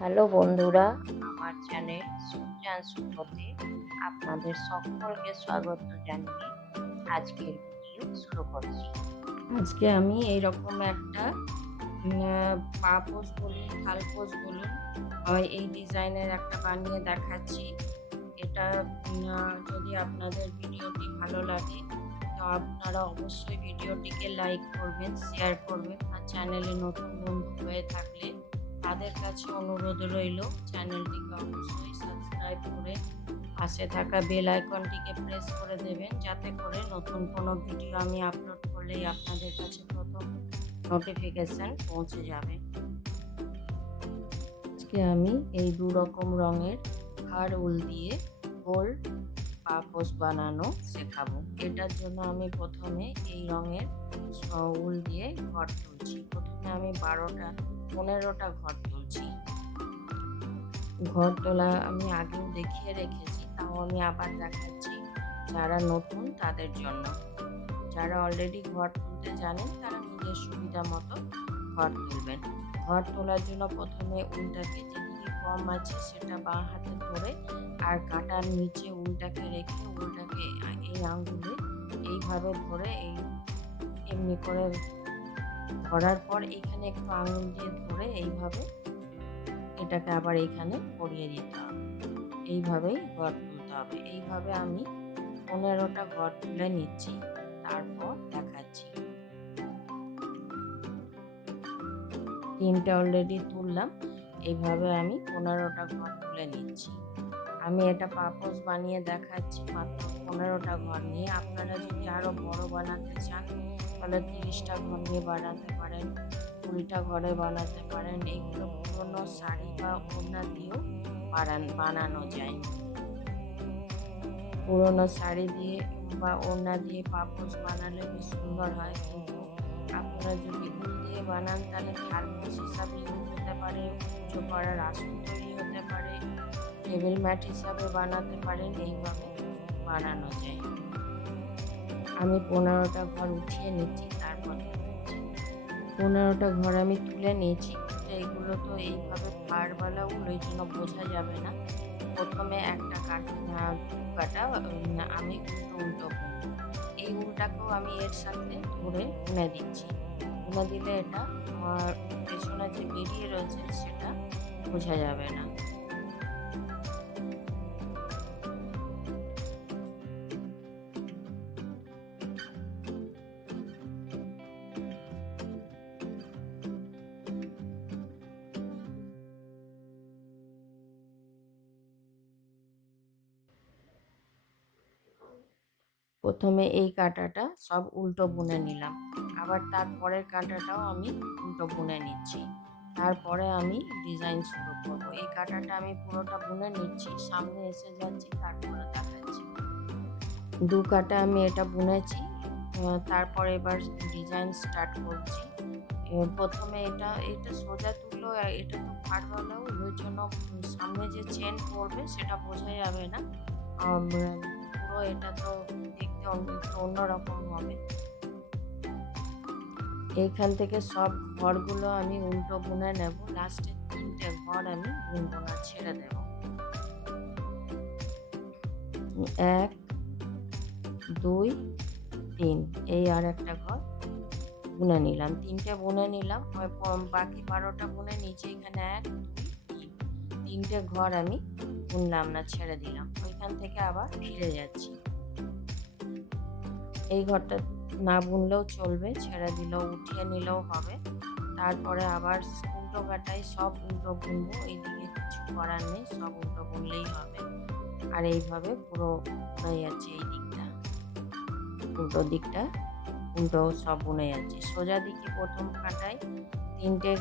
Hello বন্ধুরা, আমার channel সুচ&Sutoতে আপনাদের সকলকে স্বাগত জানিয়ে আজকের ভিডিও শুরু করছি। আজকে আমি এইরকম একটা পা পোজ বলুন, থাল পোজ বলুন, এই ডিজাইনের একটা বানিয়ে দেখাচ্ছি। এটা যদি আপনাদের ভিডিওটি ভালো লাগে তো আপনারা অবশ্যই ভিডিওটিকে লাইক করবেন, শেয়ার করবেন, আর চ্যানেলে নতুন বন্ধু হয়ে থাকলে তাদের কাছে অনুরোধ রইল চ্যানেলটিকে অবশ্যই সাবস্ক্রাইব করে পাশে থাকা বেল আইকনটিকে প্রেস করে দেবেন, যাতে করে নতুন কোনো ভিডিও আমি আপলোড করলেই আপনাদের কাছে প্রথম নোটিফিকেশান পৌঁছে যাবে। আজকে আমি এই দু রকম রঙের হাড় উল দিয়ে গোল পাপোশ বানানো শেখাবো। এটার জন্য আমি প্রথমে এই রঙের উল দিয়ে ঘর তুলছি। প্রথমে আমি 15টা ঘর তুলছি। ঘর তোলা আমি আগেও দেখিয়ে রেখেছি, তাও আমি আবার দেখাচ্ছি যারা নতুন তাদের জন্য। যারা অলরেডি ঘর তুলতে জানেন তারা নিজের সুবিধা মতো ঘর তুলবেন। ঘর তোলার জন্য প্রথমে উলটাকে যেদিকে কম আছে সেটা বাঁ হাতে ধরে আর কাঁটার নিচে উলটাকে রেখে উলটাকে এই আঙ্গুলে এইভাবে ধরে এমনি করে ধরার পর এখানে একটু আঙুল দিয়ে ধরে এইভাবে এটাকে আবার এখানে পরিয়ে দিতে হবে। এইভাবেই ঘর তুলতে হবে। এইভাবে আমি 15টা ঘর তুলে নিচ্ছি, তারপর দেখাচ্ছি। 3টে অলরেডি তুললাম। এইভাবে আমি 15টা ঘর তুলে নিচ্ছি। আমি এটা পাপোশ বানিয়ে দেখাচ্ছি মাত্র 15টা ঘর নিয়ে। আপনারা যদি আরও বড় বানাতে চান তাহলে 30টা ঘর নিয়ে বানাতে পারেন, 20টা ঘরে বানাতে পারেন। এইগুলো পুরোনো শাড়ি বা ওড়না দিয়েও বানানো যায়। পুরোনো শাড়ি দিয়ে বা ওড়না দিয়ে পাপোশ বানালে বেশ সুন্দর হয়, কিন্তু আপনারা যদি উল দিয়ে বানান তাহলে থালপোশ হিসাবে ইউজ হতে পারে, পুজো করার আসন তৈরি হতে পারে, টেবিল ম্যাট হিসাবে বানাতে পারেন। এইভাবে বানানো যায়। আমি 15টা ঘর উঠিয়ে নিচ্ছি, তারপর দেখাচ্ছি। 15টা ঘর আমি তুলে নিয়েছি। এইগুলো তো এইভাবে ফাড়ওয়ালা উল, ওই জন্য বোঝা যাবে না। প্রথমে একটা কাটা আমি উল্টো বুনবো। এই উলটাকেও আমি এর সাথে ধরে বুনে দিচ্ছি। বুনে দিলে এটা আমার পেছনে যে বেরিয়ে রয়েছে সেটা বোঝা যাবে না। প্রথমে এই কাঁটাটা সব উল্টো বুনে নিলাম, আবার তারপরের কাঁটাটাও আমি উল্টো বুনে নিচ্ছি। তারপরে আমি ডিজাইন শুরু করব। এই কাঁটাটা আমি পুরোটা বুনে নিচ্ছি, সামনে এসে যাচ্ছি, তারপরে দেখাচ্ছি। 2 কাঁটা আমি এটা বুনেছি। তারপরে এবার ডিজাইন স্টার্ট করছি। প্রথমে এটা সোজা তুললো, এটা তো ফাড়ওয়ালা উল, ওই জন্য সামনে যে চেন পড়বে সেটা বোঝা যাবে না। পুরো এটা তো দেখতে একটু অন্যরকম হবে। এইখান থেকে সব ঘরগুলো আমি উল্টো বুনে নেব। লাস্টে 3টে ঘর আমি বুনবো না, ছেড়ে দেব। 1 2 3, এই আর একটা ঘর বুনে নিলাম। 3টে বুনে নিলাম, বাকি 12টা বুনে নিচে এখানে 1 2 3, 3টে ঘর আমি বুনলাম না, ছেড়ে দিলাম। ওইখান থেকে আবার ফিরে যাচ্ছি। এই ঘরটা না বুনলেও চলবে, ছেড়ে দিলেও উঠিয়ে নিলেও হবে। তারপরে আবার উল্টো কাটাই সব উল্টো বুনবো। এইদিকে কিছু করার নেই, সব উল্টো বুনলেই হবে। আর এইভাবে পুরো বুনে যাচ্ছে। এই দিকটা উল্টো দিকটা উল্টো সব বুনে যাচ্ছি। সোজা দিকে প্রথম কাটায় 3টে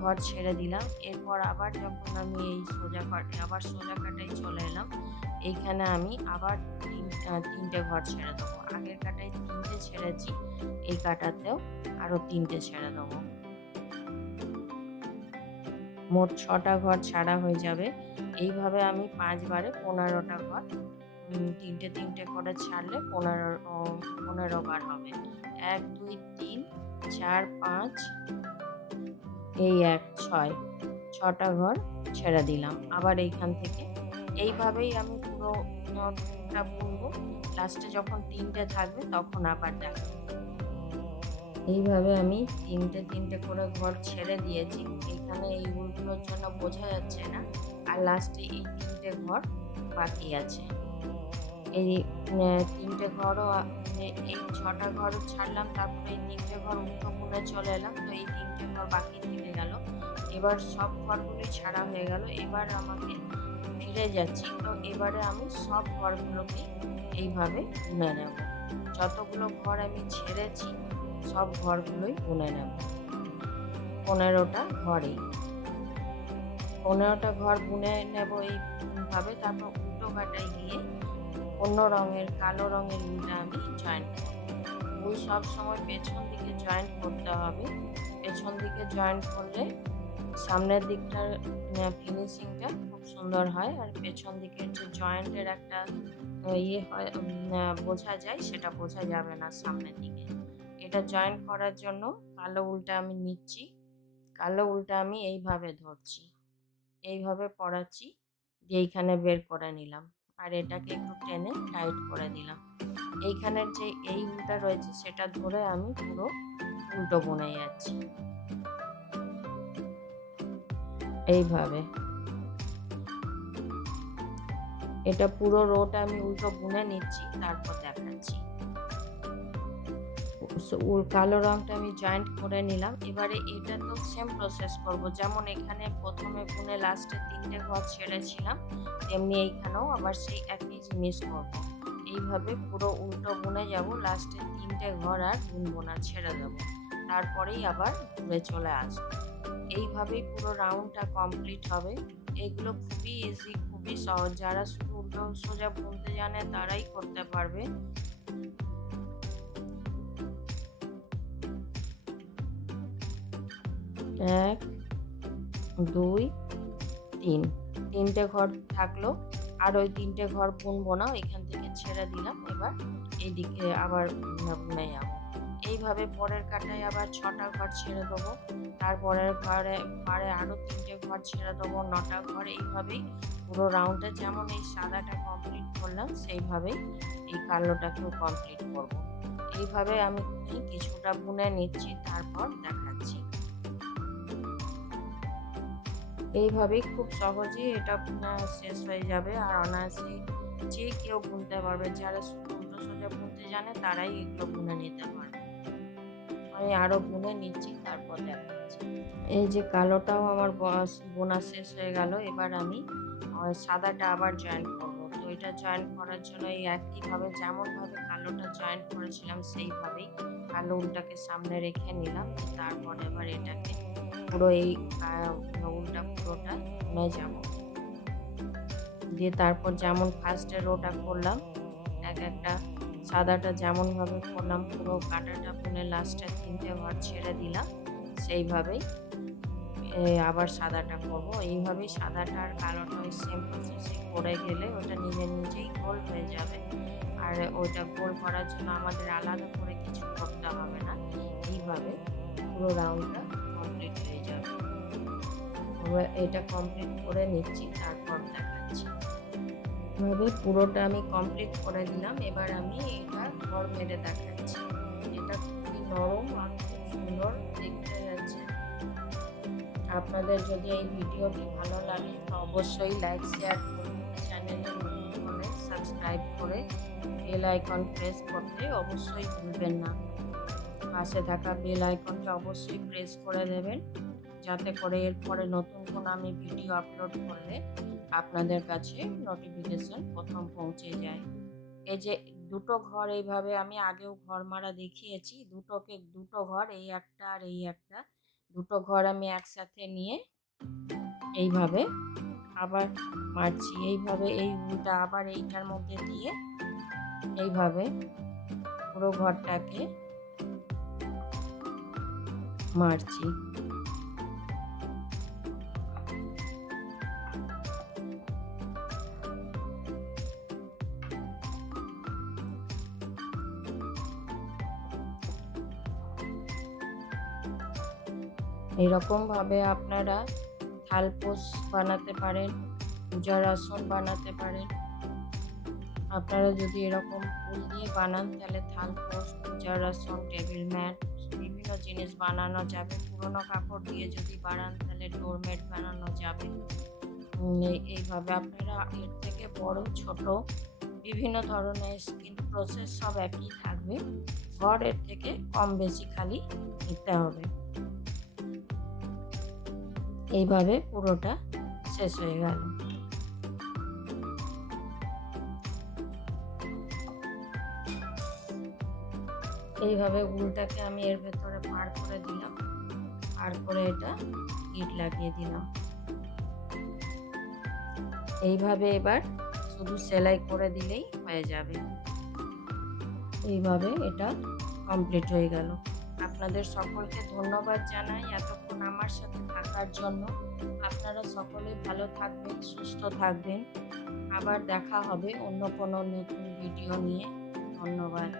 ঘর ছেড়ে দিলাম। এরপর আবার যখন আমি এই সোজা কাটায় চলে এলাম, এইখানে আমি আবার 3টে ঘর ছেড়ে দেবো। আগের কাটায় 3টে ছেড়েছি, এই কাটাতেও আরও 3টে ছেড়ে দেবো। মোট 6টা ঘর ছাড়া হয়ে যাবে। এইভাবে আমি 5 বারে 15টা ঘর 3টে করে ছাড়লে 15 বার হবে। 1 2 3 4 5, এই 1 6, 6টা ঘর ছেড়ে দিলাম। আবার এইখান থেকে এইভাবেই আমি পুরোটা বুনবো। লাস্টে যখন 3টে থাকবে তখন আবার দেখো। এইভাবে আমি 3টে করে ঘর ছেড়ে দিয়েছি। এখানে এই উলগুলোর জন্য বোঝা যাচ্ছে না। আর লাস্টে এই 3টে ঘর বাকি আছে। এই 3টে ঘরও এই 6টা ঘর ছাড়লাম, তারপরে এই 3টে ঘর উল্টো বুনে চলে এলাম। তো এই 3টে ঘর বাকি থেকে গেল। এবার সব ঘরগুলোই ছাড়া হয়ে গেল। এবার আমাকে ফিরে যাচ্ছি। তো এবারে আমি সব ঘরগুলোকে এইভাবে বুনে নেব। যতগুলো ঘর আমি ছেড়েছি সব ঘরগুলোই বুনে নেব। 15টা ঘরেই 15টা ঘর বুনে নেব এইভাবে। তারপর উল্টো কাটায় গিয়ে অন্য রঙের কালো রঙের উলটা আমি জয়েন্ট করব। উল সবসময় পেছন দিকে জয়েন্ট করতে হবে। পেছন দিকে জয়েন্ট করলে সামনের দিকটার ফিনিশিংটা খুব সুন্দর হয়। আর পেছন দিকের যে জয়েন্টের একটা ইয়ে হয় বোঝা যায়, সেটা বোঝা যাবে না সামনের দিকে। এটা জয়েন্ট করার জন্য কালো উলটা আমি নিচ্ছি। কালো উলটা আমি এইভাবে ধরছি, এইভাবে পরাচ্ছি, দিয়ে এইখানে বের করে নিলাম। আর এটাকে একটু টেনে টাইট করে দিলাম। এইখানের যে এই উলটা রয়েছে সেটা ধরে আমি পুরো উল্টো বুনে যাচ্ছি এইভাবে। এটা পুরো রোটা আমি উল্টো বুনে নিচ্ছি, তারপর দেখাচ্ছি। কালো রংটা আমি জয়েন্ট করে নিলাম। এবারে এটা তো সেম প্রসেস করব। যেমন এখানে প্রথমে বুনে লাস্টে 3টে ঘর ছেড়েছিলাম, তেমনি এইখানেও আবার সেই একই জিনিস করব। এইভাবে পুরো উল্টো বুনে যাব। লাস্টে 3টে ঘর আর বুনবো না, ছেড়ে দেবো। তারপরেই আবার ঘুরে চলে আসবো। এইভাবেই পুরো রাউন্ডটা কমপ্লিট হবে। এগুলো খুবই ইজি, খুবই সহজ। যারা শুধু উল্টো সোজা বুনতে জানে তারাই করতে পারবে। 1 2 3 3টে ঘর থাকলো। আর ওই 3টে ঘর বুনবো না, এখান থেকে ছেড়ে দিলাম। এবার এইদিকে আবার বুনে যাবো। এইভাবে পরের কাটায় আবার 6টা ঘর ছেড়ে দেবো। তারপরের পারে আরও 3টে ঘর ছেড়ে দেবো, 9টা ঘর। এইভাবেই পুরো রাউন্ডটা যেমন এই সাদাটা কমপ্লিট করলাম, সেইভাবেই এই কালোটাকেও কমপ্লিট করব। এইভাবে আমি কিছুটা বুনে নিচ্ছি, তারপর দেখাচ্ছি। এইভাবেই খুব সহজেই এটা শেষ হয়ে যাবে। আর অনায়াসে যে কেউ বুনতে পারবে। যারা শুধু উল্টো সোজা বুনতে জানে তারাই এগুলো বুনে নিতে পারবে। আমি আরও বুনে নিচ্ছি, তারপর দেখাচ্ছি। এই যে কালোটাও আমার বোনা শেষ হয়ে গেল। এবার আমি সাদাটা আবার জয়েন্ট করব। তো এটা জয়েন্ট করার জন্য এই একইভাবে যেমনভাবে কালোটা জয়েন্ট করেছিলাম সেইভাবেই কালো উলটাকে সামনে রেখে নিলাম। তারপর এবার এটাকে পুরো এই উলটা পুরোটা বুনে যাব। দিয়ে তারপর যেমন ফার্স্টে রোটা করলাম, একটা সাদাটা যেমনভাবে করলাম পুরো কাটাটা বুনে লাস্টে 3টে ঘর ছেড়ে দিলাম, সেইভাবেই আবার সাদাটা করব। এইভাবেই সাদাটা আর কালোটা ওই সেম প্রসেসে করে গেলে ওটা নিজেই গোল হয়ে যাবে। আর ওইটা গোল করার জন্য আমাদের আলাদা করে কিছু করতে হবে না। এইভাবে পুরো রাউন্ডটা কমপ্লিট হয়ে যাবে। এটা কমপ্লিট করে নিচ্ছি, তারপর দেখাচ্ছি। এভাবে পুরোটা আমি কমপ্লিট করে দিলাম। এবার আমি এটা ঘর মেরে দেখাচ্ছি। এটা খুবই নরম আর খুব সুন্দর দেখতে যাচ্ছে। আপনাদের যদি এই ভিডিওটি ভালো লাগে তো অবশ্যই লাইক শেয়ার করুন। চ্যানেলে নতুন হলে সাবস্ক্রাইব করে বেল আইকন প্রেস করতে অবশ্যই ভুলবেন না। পাশে থাকা বেল আইকনটা অবশ্যই প্রেস করে দেবেন, যাতে করে এরপরে নতুন কোনো আমি ভিডিও আপলোড করলে আপনাদের কাছে নোটিফিকেশন প্রথম পৌঁছে যায়। এই যে 2টো ঘর এইভাবে আমি আগেও ঘর মারা দেখিয়েছি। দুটো ঘর, এই একটা আর এই একটা, 2টো ঘর আমি একসাথে নিয়ে এইভাবে আবার মারছি। এইভাবে এই উলটা আবার এইটার মধ্যে দিয়ে এইভাবে পুরো ঘরটাকে মারছি। এরকমভাবে আপনারা থালপোষ বানাতে পারেন, পূজার আসন বানাতে পারেন। আপনারা যদি এরকম উল দিয়ে বানান তাহলে থালপোষ, পূজার আসন, টেবিল ম্যাট বিভিন্ন জিনিস বানানো যাবে। পুরোনো কাপড় দিয়ে যদি বানান তাহলে ডোরমেট বানানো যাবে। এইভাবে আপনারা এর থেকে বড় ছোট বিভিন্ন ধরনের, কিন্তু প্রসেস সব একই থাকবে। ঘর এর থেকে কম বেশি খালি নিতে হবে। এইভাবে পুরোটা শেষ হয়ে গেল। এইভাবে উলটাকে আমি এর ভেতরে পার করে দিলাম, পার করে এটা গিট লাগিয়ে দিলাম। এইভাবে এবার শুধু সেলাই করে দিলেই হয়ে যাবে। এইভাবে এটা কমপ্লিট হয়ে গেল। আপনাদের সকলকে ধন্যবাদ জানাই এতক্ষণ আমার সাথে থাকার জন্য। আপনারা সকলে ভালো থাকবেন, সুস্থ থাকবেন। আবার দেখা হবে অন্য কোনো নতুন ভিডিও নিয়ে। ধন্যবাদ।